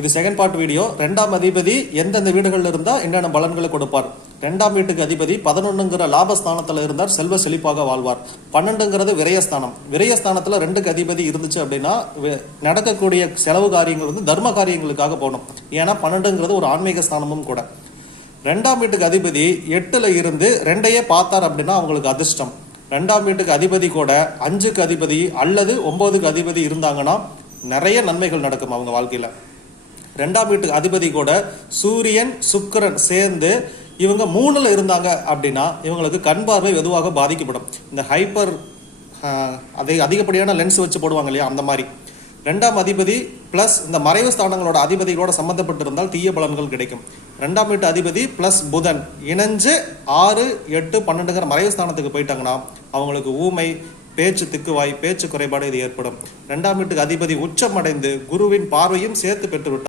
இது second part video. 2ஆம் அதிபதி எந்தெந்த வீடுகளில் இருந்தால் என்னென்ன பலன்களை கொடுப்பார். 2ஆம் வீட்டுக்கு அதிபதி 11ங்கிற லாபஸ்தானத்தில் இருந்தார், செல்வ செழிப்பாக வாழ்வார். 12ங்கிறது விரயஸ்தானம். விரயஸ்தானத்தில் 2க்கு அதிபதி இருந்துச்சு அப்படின்னா நடக்கக்கூடிய செலவு காரியங்கள் வந்து தர்ம காரியங்களுக்காக போகணும். ஏன்னா 12ங்கிறது ஒரு ஆன்மீக ஸ்தானமும் கூட. 2ஆம் வீட்டுக்கு அதிபதி 8ல் இருந்து 2ஐயே பார்த்தார் அப்படின்னா அவங்களுக்கு அதிர்ஷ்டம். 2ஆம் வீட்டுக்கு அதிபதி கூட 5க்கு அதிபதி அல்லது 9க்கு அதிபதி இருந்தாங்கன்னா நிறைய நன்மைகள் நடக்கும் அவங்க வாழ்க்கையில. 2ஆம் வீட்டுக்கு அதிபதி கூட சூரியன் சுக்கிரன் சேர்ந்து இவங்க 3ல் இருந்தாங்க அப்படின்னா இவங்களுக்கு கண் பார்வை வெகுவாக பாதிக்கப்படும். இந்த ஹைப்பர் அதிகப்படியான லென்ஸ் வச்சு போடுவாங்க இல்லையா, அந்த மாதிரி. 2ஆம் அதிபதி பிளஸ் இந்த மறைவு ஸ்தானங்களோட அதிபதிகளோட சம்மந்தப்பட்டு இருந்தால் தீய பலன்கள் கிடைக்கும். 2ஆம் வீட்டு அதிபதி பிளஸ் புதன் இணைஞ்சு 6, 8, 12ங்கிற மறைவு ஸ்தானத்துக்கு போயிட்டாங்கன்னா அவங்களுக்கு ஊமை, பேச்சு திக்குவாய், பேச்சு குறைபாடு இது ஏற்படும். 2ஆம் வீட்டுக்கு அதிபதி உச்சம் அடைந்து குருவின் பார்வையும் சேர்த்து பெற்றுவிட்டார்.